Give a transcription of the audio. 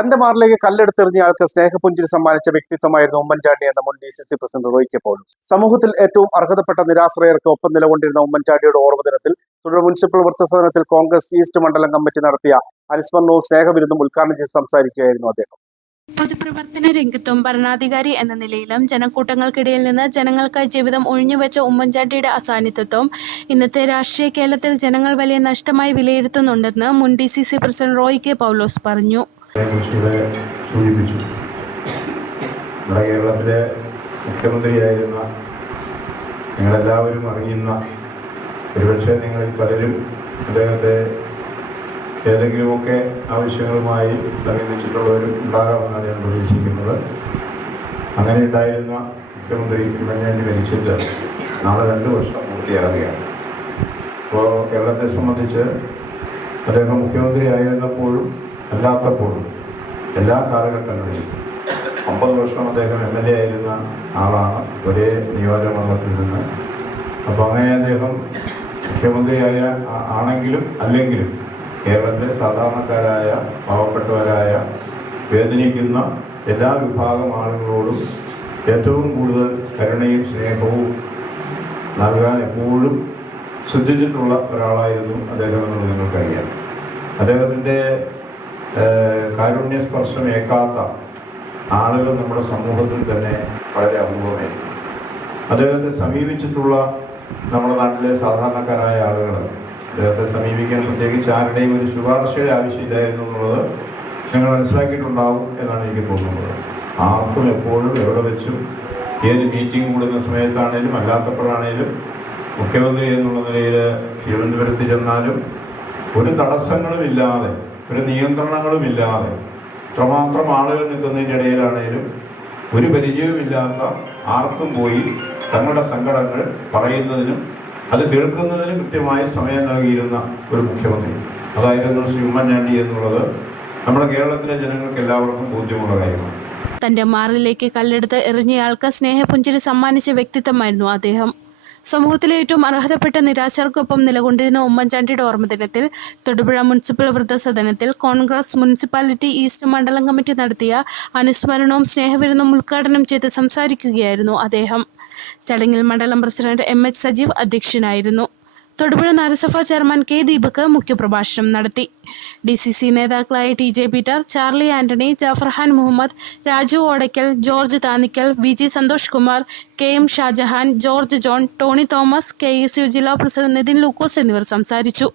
തന്റെ മാറിലേക്ക് കല്ലെടുത്തെറിഞ്ഞ ആൾക്ക് സ്നേഹപുഞ്ചിരി സമ്മാനിച്ച വ്യക്തിത്വമായിരുന്നു ഉമ്മൻചാണ്ടി എന്ന മുൻ D C C president Roy പോലും. സമൂഹത്തിൽ ഏറ്റവും അർഹതപ്പെട്ട നിരാശ്രയർക്ക് ഒപ്പം നിലകൊണ്ടിരുന്ന ഉമ്മൻചാണ്ടിയുടെ ഓർമ്മ ദിനത്തിൽ തുടർ മുനിസിപ്പൽ വൃത്തസദനത്തിൽ കോൺഗ്രസ് ഈസ്റ്റ് മണ്ഡലം കമ്മിറ്റി നടത്തിയ അനുസ്മരണവും സ്നേഹവിരുന്നും ഉദ്ഘാടനം ചെയ്ത് സംസാരിക്കുകയായിരുന്നു അദ്ദേഹം. പൊതുപ്രവർത്തന രംഗത്തും ഭരണാധികാരി എന്ന നിലയിലും ജനക്കൂട്ടങ്ങൾക്കിടയിൽ നിന്ന് ജനങ്ങൾക്കായി ജീവിതം ഒഴിഞ്ഞുവെച്ച ഉമ്മൻചാണ്ടിയുടെ അസാന്നിധ്യത്വം ഇന്നത്തെ രാഷ്ട്രീയ കേരളത്തിൽ ജനങ്ങൾ വലിയ നഷ്ടമായി വിലയിരുത്തുന്നുണ്ടെന്ന് മുൻ D C C president Roy K Paulose പറഞ്ഞു. ഇവിടെ സൂചിപ്പിച്ചു. നമ്മുടെ കേരളത്തിലെ മുഖ്യമന്ത്രിയായിരുന്ന നിങ്ങളെല്ലാവരും അറിയുന്ന ഒരുപക്ഷെ നിങ്ങളിൽ പലരും അദ്ദേഹത്തെ ഏതെങ്കിലുമൊക്കെ ആവശ്യങ്ങളുമായി സമീപിച്ചിട്ടുള്ളവരും ഉണ്ടാകാമെന്നാണ് ഞാൻ പ്രതീക്ഷിക്കുന്നത്. അങ്ങനെ ഉണ്ടായിരുന്ന മുഖ്യമന്ത്രി ഉമ്മൻചാണ്ടി മരിച്ചിട്ട് നാളെ രണ്ട് വർഷം പൂർത്തിയാകുകയാണ് അപ്പോൾ കേരളത്തെ സംബന്ധിച്ച് അദ്ദേഹം മുഖ്യമന്ത്രി ആയിരുന്നപ്പോഴും അല്ലാത്തപ്പോഴും എല്ലാ കാലഘട്ടങ്ങളിലും അമ്പത് വർഷം അദ്ദേഹം എം എൽ എ ആയിരുന്ന ആളാണ് ഒരേ നിയോജകമണ്ഡലത്തിൽ നിന്ന്. അപ്പോൾ അങ്ങനെ അദ്ദേഹം മുഖ്യമന്ത്രിയായ ആണെങ്കിലും അല്ലെങ്കിലും കേരളത്തിലെ സാധാരണക്കാരായ പാവപ്പെട്ടവരായ വേദനിക്കുന്ന എല്ലാ വിഭാഗം ആളുകളോടും ഏറ്റവും കൂടുതൽ കരുണയും സ്നേഹവും നൽകാൻ എപ്പോഴും ശ്രദ്ധിച്ചിട്ടുള്ള ഒരാളായിരുന്നു അദ്ദേഹം എന്നുള്ളത് നിങ്ങൾക്കറിയാം. അദ്ദേഹത്തിന്റെ ഏഹ്, കാരുണ്യസ്പർശം ഏക്കാത്ത ആളുകൾ നമ്മുടെ സമൂഹത്തിൽ തന്നെ വളരെ അപൂർവമായിരിക്കും. അദ്ദേഹത്തെ സമീപിച്ചിട്ടുള്ള നമ്മുടെ നാട്ടിലെ സാധാരണക്കാരായ ആളുകൾ അദ്ദേഹത്തെ സമീപിക്കാൻ പ്രത്യേകിച്ച് ആരുടെയും ഒരു ശുപാർശയുടെ ആവശ്യമില്ലായിരുന്നു എന്നുള്ളത് ഞങ്ങൾ മനസ്സിലാക്കിയിട്ടുണ്ടാവും എന്നാണ് എനിക്ക് തോന്നുന്നത്. ആർക്കും എപ്പോഴും എവിടെ വെച്ചും ഏത് മീറ്റിംഗ് കൂടുന്ന സമയത്താണേലും അല്ലാത്തപ്പോഴാണേലും മുഖ്യമന്ത്രി എന്നുള്ള നിലയിൽ തിരുവനന്തപുരത്ത് ചെന്നാലും ഒരു തടസ്സങ്ങളും ഇല്ലാതെ ഒരു നിയന്ത്രണങ്ങളുമില്ലാതെ ഇത്രമാത്രം ആളുകൾ നിൽക്കുന്നതിന്റെ ഇടയിലാണേലും ഒരു പരിചയവുമില്ലാത്ത ആർക്കും പോയി തങ്ങളുടെ സങ്കടങ്ങൾ പറയുന്നതിനും അത് കേൾക്കുന്നതിനും കൃത്യമായി സമയം നൽകിയിരുന്ന ഒരു മുഖ്യമന്ത്രി. അതായിരുന്നു ശ്രീ ഉമ്മൻചാണ്ടി എന്നുള്ളത് നമ്മുടെ കേരളത്തിലെ ജനങ്ങൾക്ക് എല്ലാവർക്കും ബോധ്യമുള്ള കാര്യമാണ്. തന്റെ മാറിലേക്ക് കല്ലെടുത്ത് എറിഞ്ഞയാൾക്ക് സ്നേഹപുഞ്ചിരി സമ്മാനിച്ച വ്യക്തിത്വമായിരുന്നു അദ്ദേഹം. സമൂഹത്തിലെ ഏറ്റവും അർഹതപ്പെട്ട നിരാശർക്കൊപ്പം നിലകൊണ്ടിരുന്ന ഉമ്മൻചാണ്ടിയുടെ ഓർമ്മദിനത്തിൽ തൊടുപുഴ മുനിസിപ്പൽ വൃദ്ധസദനത്തിൽ കോൺഗ്രസ് മുനിസിപ്പാലിറ്റി ഈസ്റ്റ് മണ്ഡലം കമ്മിറ്റി നടത്തിയ അനുസ്മരണവും സ്നേഹവിരുന്നും ഉദ്ഘാടനം ചെയ്ത് സംസാരിക്കുകയായിരുന്നു അദ്ദേഹം. ചടങ്ങിൽ മണ്ഡലം പ്രസിഡന്റ് എം എച്ച് സജീവ് അധ്യക്ഷനായിരുന്നു. തൊടുപുഴ നഗരസഭ ചെയർമാൻ കെ ദീപക് മുഖ്യപ്രഭാഷണം നടത്തി. ഡി സി സി നേതാക്കളായ T J Peter Charlie Antony Jafarkhan Muhammad Raju Odackal George Thanickal V G Santhosh Kumar K M Shajahan George John Tony Thomas K S U ജില്ലാ president Nithin Lukose എന്നിവർ സംസാരിച്ചു.